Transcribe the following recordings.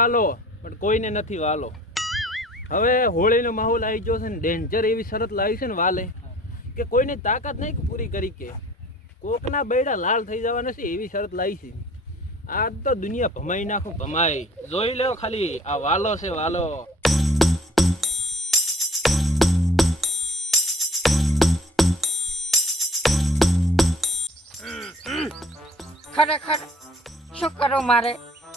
વાલો પણ કોઈને નથી વાલો. હવે હોળીનો માહોલ આવી ગયો છે ને ડેન્જર એવી શરત લાવી છે ને વાલે કે કોઈની તાકાત નહીં કે પૂરી કરી કે કોકના બૈડા લાલ થઈ જવા નથી એવી શરત લાવી છે. આ તો દુનિયા ભમાઈ નાખો ભમાઈ. જોઈ લો ખાલી આ વાલો છે વાલો. ખરેખર શું કરું મારે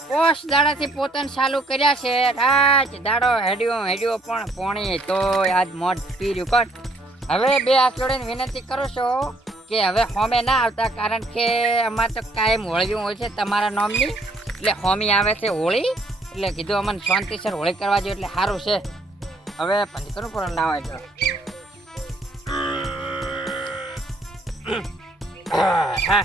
પોષ દાડાથી પોતાને ચાલુ કર્યા છે રાજ દાડો હેડ્યો પણ પોણી તો આજ મોઢ પી રહ્યું કર. હવે બે હાથ જોડીને વિનંતી કરું છું કે હવે હોમે ના આવતા કારણ કે અમારે તો કાયમ હોળીયું હોય છે તમારા નામની એટલે હોમી આવે છે હોળી એટલે કીધું અમને શાંતિસર હોળી કરવા જોઈએ એટલે સારું છે. હવે પંચ કરું પણ ના હોય તો હા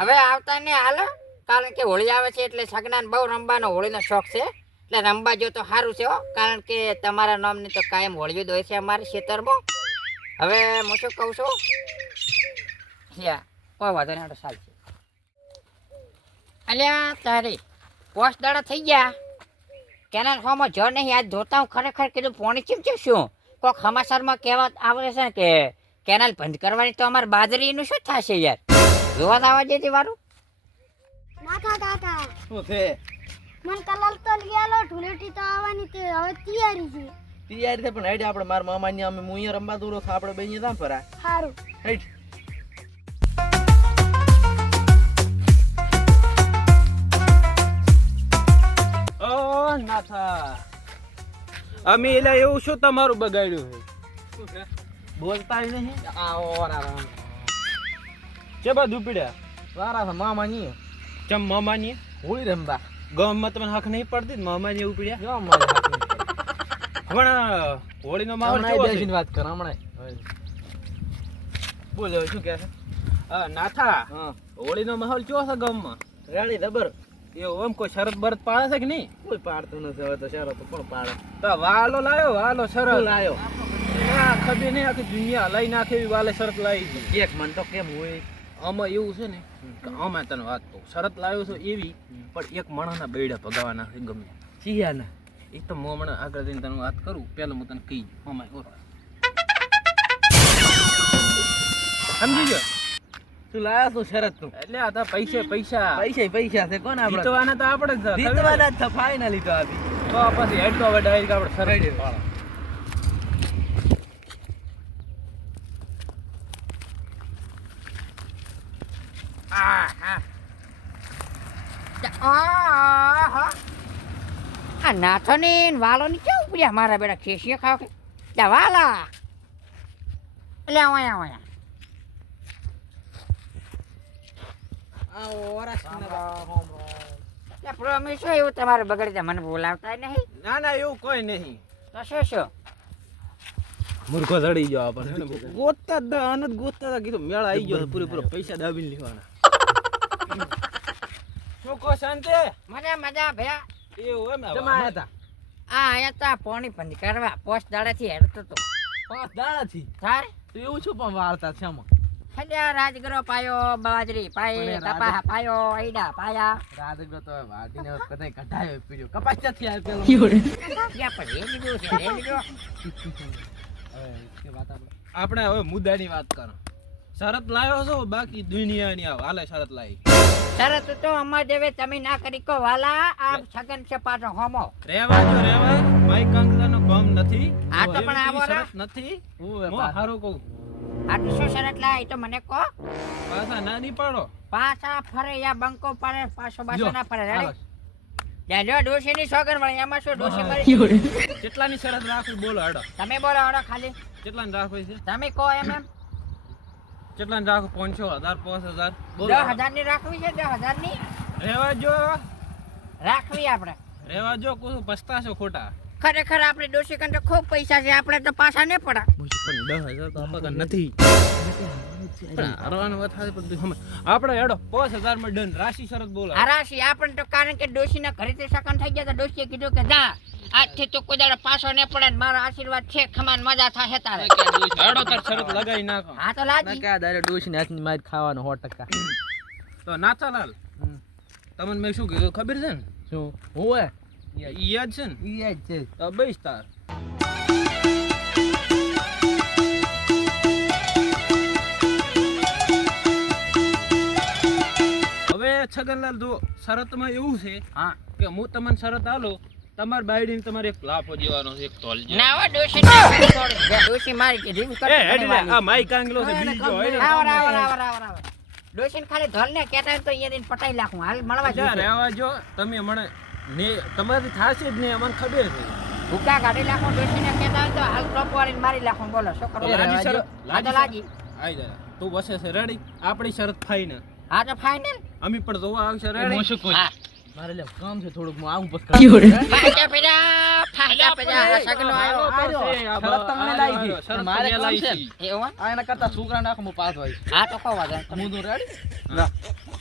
હવે આવતા ને હાલો કારણ કે હોળી આવે છે એટલે સગનાન બહુ રમવાનો હોળીનો શોખ છે એટલે રમવા જો તો સારું છે હો કારણ કે તમારા નામની તો કાયમ હોળીઓ દોય છે અમારે ખેતરમાં. હવે હું શું કહું છું કોઈ વાંધો નહીં ચાલશે. અલ્યા તારી પોસ્ટ દાડા થઈ ગયા કેનાલ ફોર્મમાં જો નહીં આજ ધોતા હું ખરેખર કીધું પોણી ચીમચી શું કોઈક સમાચારમાં કહેવા આવે છે કે કેનાલ બંધ કરવાની તો અમારે બાજરીનું શું થશે યાર જોવા આવવા જતી વારું નાકા કાકા શું છે? મન કલર તો લીયાલો ઢુલેટી તો આવવાની તે હવે તૈયારી છે. તૈયારી છે પણ હેડ આપણે મારા મામાની અમે હું અહીંયા રમવા દૂરો આપણે બે અહીંયા ફરા સારું હેડ. ઓ નાથા અમે એલા એવું શું તમારું બગાડ્યું છે? બોલતા નહીં. છે બધું પીડ્યા સારા છે મામાની ચમ મામાની હોળી રમવા ગામમાં તમને હક નહીં પડતી ને મામાની એવું પીડ્યા. જો અમારે પણ હોળીનો માહોલ હમણાં કેવો છે? બેસીને વાત કર હમણાં બોલો શું કહે છે? નાથા હા હોળીનો માહોલ કેવો છે ગામમાં? રેડી દબર એવું એમ કોઈ શરત બરત પાડે છે કે નહીં? કોઈ પાડતું નથી હવે તો શરત કોણ પાડે તો વાલો લાયો વાલો શરત લાયો આ ખબર નહીં આખી દુનિયા લઈ નાખે એવી વાલે શરત લાવી છે. એક મન તો કેમ હોય આમાં એવું છે ને કે આમાં તને વાત કહું શરત લાવ્યો છો એવી પણ એક માણસના બૈડા ભગાવાના છે ગમે ચિયાના એ તો હું હમણાં આગળ જઈને તને વાત કરું પહેલા હું તને કહી દઉં આમાં સમજી ગયો? તું લાયા શું શરત તું એટલે આ તો પૈસા પૈસા પૈસા છે કોણ આપણે જીતવાના તો આપણે જ છે. જીતવાના જ ફાઇનલી તો આપી તો પછી હેડ તો હવે ડાયરેક્ટ આપણે શરત વાળા. આ નાથોની વાલોની કેવું પડ્યા મારા બેટા ખેસીએ ખાવ કે જા વાલા એટલે આયા પ્રોમિસ હોય એવું તમારે બગડી જાય મને બોલાવતા નહીં ના ના એવું કોઈ નહીં. તો શું મૂર્ખો ચડી ગયો આપણને ગોતતા જ આનંદ ગોતતા હતા કીધું મેળા આવી ગયો પૂરેપૂરો પૈસા દાબીને લેવાના. શું કહો શાંતિ? મજા ભયા એવું એમ જમાયા હતા આ આયા તા પોણી બંધ કરવા પોસ્ટ દાડાથી હેડતો તો 5 દાડાથી તાર તો એવું શું પણ વાર્તા છે આમાં હલ્યા રાજગરો પાયો બાજરી પાઈ કપા પાયો આઈડા પાયા રાજગરો તો વાટીને કદાય કઢાયો પીડ્યો કપાસ ક્યાંથી આવ્યો પેલો યા પણ એ લીધું છે એ લીધું હવે કે વાત આપણે હવે મુદ્દાની વાત કરો. શરત લાવ્યો છો બાકી દુનિયાની આ હાલે શરત લાવી. શરત તો અમાર જેવે તમે ના કરી કો વાલા આ સગન છે પાછો હોમો રેવા માઈ કંકલાનો કામ નથી. આ તો પણ આવો શરત નથી. હું હારો કહું આ તો શું શરત લાય એ તો મને કો પાછા ના નહીં પાડો. પાછા ફરે યા બંકો પડે પાછો બાછો ના ફરે રેડી જાજો ડોશી ની સોગન વળી એમાં શું ડોશી મરી કેટલાની શરત રાખવી બોલો હેડો. તમે બોલો હડો ખાલી કેટલાની રાખવી છે? તમે કહો એમ કેટલાની રાખો? 500 1000 5000 બોલો. 10,000 ની રાખવી છે 10,000 ની રાખવી આપણે રેવા જો કોઈ પસ્તાશો ખોટા. ખરેખર આપણે ડોશી કંటే ખૂબ પૈસા છે આપણે તો પાછા ને પડા પણ 10,000 તો આપણા નથી. પણ હારવાનું વાત થાય પણ હમે આપણે હેડો 5000 માં ડન. રાશિ શરત બોલો. આ રાશિ આપણે તો કારણ કે ડોશી ના ઘરે તે સકન થઈ ગયા તો ડોશીએ કીધું કે જા આજથી તો કોઈ દાડો પાછો ને પડે ને મારો આશીર્વાદ છે ખમાન મજા થાશે તારે હેડો તાર શરત લગાઈ નાખો. હા તો લાજી કે દારે ડોશીને હાથની માર ખાવાનો 100%. તો નાથાલાલ તમને મેં શું કીધું ખબર છે ને? શું હોવે ઈ યાદ છે ને ઈ જ છે તો બેસ તાર હવે છગનલાલ જો શરતમાં એવું છે હા કે હું તમને શરત આલો તમારે બાયડીને તમારે એક લાફો દેવાનો છે એક તોલ જેવો. ના હો ડોશી ના છોડી દે. ડોશી મારી કીધી હું એ કરતી હેડી નહીં લે, આ માઈ કાંગલો છે બીજો હોય ને. આવ ડોશીને ખાલી ધોલ ને કહેતા હોય તો અહીંયા જઈને પટાઈ નાખું હાલ મળવા જા જઈશું. રહેવા જો તમે મને ને તમારી થાશે જ નહીં અમને ખબર છે. ભૂકા કાઢી નાખું ડોશીને કહેતા હોય તો હાલ ટોપ વાળીને મારી નાખું બોલો શું કરો એ લાજી શરત હા તો લાજી આઈ જા તું બસે છે રેડી આપણી શરત ફાઈનલ હા તો ફાઇનલ અમે પણ જોવા આવશે રેડી હા મારે લે કામ છે થોડુંક હું આવું પછી ફાટા પેજા સગનો આવ્યો શરત તમને લાવી છે. શરત મારે તમને કામ લાવી છે. છે. એવું આ એના કરતા છોકરા નાખો હું પાસ હોય હા તો કહો વાંધો નહીં. હું તો રેડી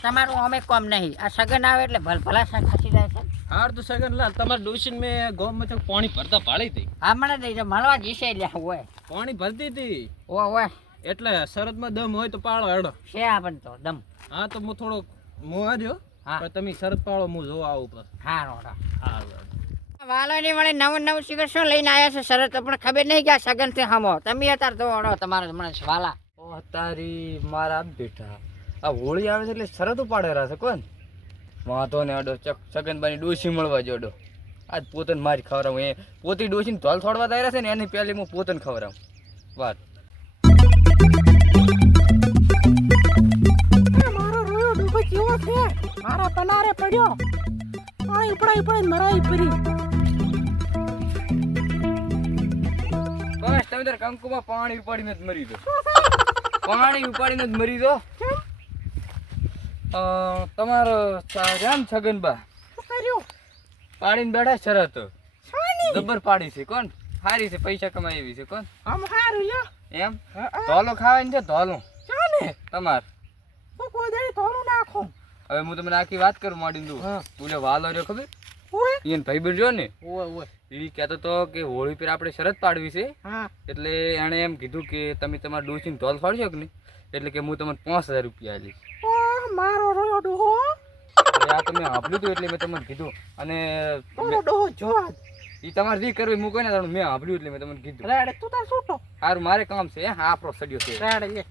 તમારું અમે કોમ નહીં આ સગન આવે એટલે ભલભલા શાક ખસી જાય છે હાર તો સગનલાલ તમારે ડોશીને મેં ગોમાં તો પાણી ભરતા પાડી હતી હા મને દઈ દે મળવા જઈશે લે હોય પાણી ભરતી હતી ઓય એટલે શરતમાં દમ હોય તો પાડો હેડો છે આપણ તો દમ હા તો હું થોડો મોહાર્યો હા. પણ તમે શરત પાડો હું જોવા આવું પર હા રોડા હા વાલોની વળે નવું શિખર શું લઈને આવ્યા છે શરત પણ ખબર નહીં કે આ સગન થી હમો તમે અત્યારે તો ઓળો તમારે મને વાલા ઓ તારી મારા બેટા આ હોળી આવે છે એટલે શરત ઉપાડે છે કોણ વાંધો ને અડો ચક સગનબાની ડોશી મળવા જોડો આજ પોતન મારી ખવડાવું એ પોતી ડોશીને ધોલ થોડવા તૈયાર છે ને એની પહેલી હું પોતન ખવડાવું વાત મારો રોયો ડૂબો કેવો છે મારા પનારે પડ્યો પાણી ઉપડાઈ મરાઈ પરી બસ તમે તાર કંકુમાં પાણી ઉપાડીને જ મરી દો પાણી ઉપાડીને જ મરી દો તમારો રામ છગનબા કર્યું પાડીને બેઠા શરત છાની જબર પાડી છે કોણ સારી છે પૈસા કમાઈ એવી છે કોણ આમ હારું લ્યો એમ ધોલો ખાવાની છે ધોલો છાને તમાર તો કોઈ દે થોડું નાખો હવે હું તમને આખી વાત કરું માંડી દઉં બોલે વાલો રહ્યો ખબર ઓય એને ભાઈ બન જો ને ઓય ઓય એ કહેતો તો કે હોળી પર આપણે શરત પાડવી છે હા એટલે એણે એમ કીધું કે તમે તમારા ડોસીને ધોલ ફાડશો કે નહીં એટલે કે હું તમને 5000 રૂપિયા આલીશ ઓ મારો રોયો ડોહો હવે આ તમે સાંભળ્યું હતું એટલે મેં તમને કીધું અને મારો ડોહો જોવા એ તમારે જે કરવું હું કોઈ ના જાણું મેં સાંભળ્યું એટલે મેં તમને કીધું રેડે તું તાર છૂટો સારું મારે કામ છે હા આપણો સડ્યો છે રેડે લે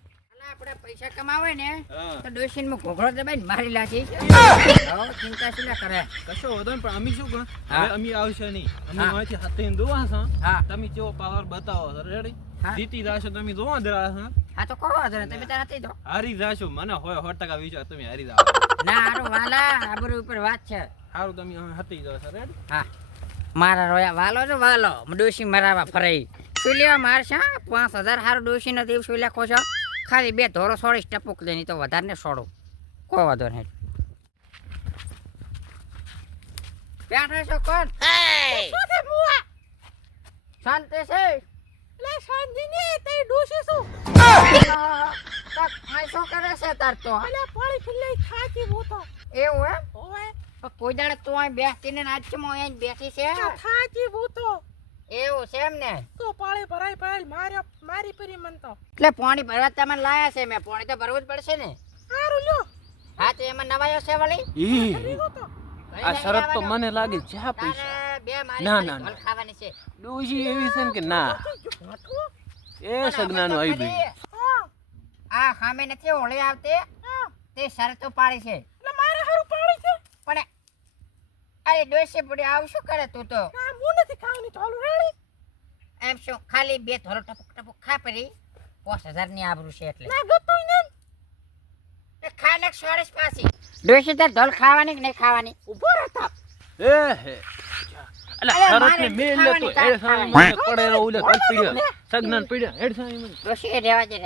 આપણે પૈસા કમાવે ને હા. તો ડોશીને હું ઘોઘરો દબાઈને મારી લાગી હવે ચિંતા શું લે કરે કશો વધો ને પણ અમે શું કહો હા. હવે અમે આવશે નહીં અમે હા. માહિતી હાથે દોવા છો હા તમે કેવો પાવર બતાવો છો રેડી હા. જીતી જાશો તમે જોવા જ રહ્યા છો હા તો કહો વાંધો નહીં, તમે ત્યાં નથી દો હારી જાશો મને હોય 100% વિશ્વાસ તમે હારી જાઓ ના હારું વાલા આબરૂ ઉપર વાત છે સારું તમે હવે હતી જાવ છો રેડી હા મારા રોયા વાલો તો વાલો ડોશી મરાવા ફરાઈ શું લેવા મારશે 5000 હારું ડોશી નથી શું લેખો છો ખાલી 2 ધોરો છોડીશ ટપુક લઈને તો વધારે ને છોડું કોઈ વાંધો નહીં બેઠા છો કોણ શું છે બુઆ શાંતિ છે લે શાંતિ ને તે ડોશી શું શું કરે છે તાર તો અલે પાણી પીલાઈ થાકી ભૂતો એવું એમ ઓય પણ કોઈ દાડે તું અહીં બેસીને આજ છે હું અહીં બેઠી છે થાકી ભૂતો એવું છે એમ ને તો પાણી ભરાઈ મારી પરી મન તો એટલે પાણી ભરવા તમે લાયા છે મેં પાણી તો ભરવું જ પડશે ને હારું લ્યો હા તો એમાં નવાયો છે વળી રીગો તો આ શરત તો મને લાગે જ્યાં પૈસા તારે બે મારી ના, ખાલી ના, ઢોલ ના. ખાવાની છે ડોશી એવી છે ને કે ના એ સગનાનું આવી ગયું હા આ સામે નથી હોળી આવતી તે શરતો પાડી છે એટલે મારે હારું પાણી છે પણ અરે ડોસી પડી આવું શું કરે તું તો આ હું નથી ખાવાની ચાલુ રેડી એમ શું ખાલી 2 ધોરો ટપક ટપક ખા પડી 5000 ની આબરૂ છે એટલે ના ગતોય ને ખાને સોરેશ પાછી ડોસી તે ઢોલ ખાવાની કે નહીં ખાવાની ઉભો રહેતા એ હે અલા અરે શરત મારે ને મેલ લે તો ખાવાની એ સામે મને પડેલો ઓલે કલ પીડ્યો સગનાન પીડ્યો હેડ સામે મને ડોસી એ રહેવા દે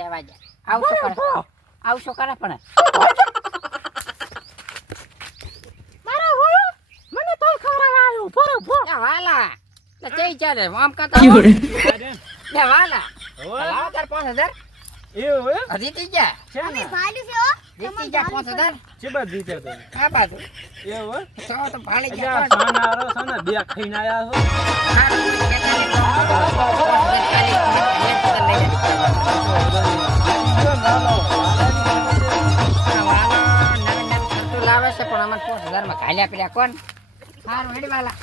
આવું શું કરે આવું શું કરે પણ મારો રોયો મને તો ખવરાવા આવ્યો ઉભો રે ઉભો એ વાલા લે જઈ ચાલે આમ કરતા લે વાલા લાવો તાર 5000 એવું હે હજી તી જા અમે ભાલી છે હો જીતી જા 5000 છે બાદ જીત્યા તમે આ બાજુ એવું હે તો તો ભાળી અજા જા સાના આરો સાના બે ખાઈને આયા છો લાવે છે પણ અમને 5000 માં ઘાલ્યા પીડ્યા કોણ હારું હેડી વાલા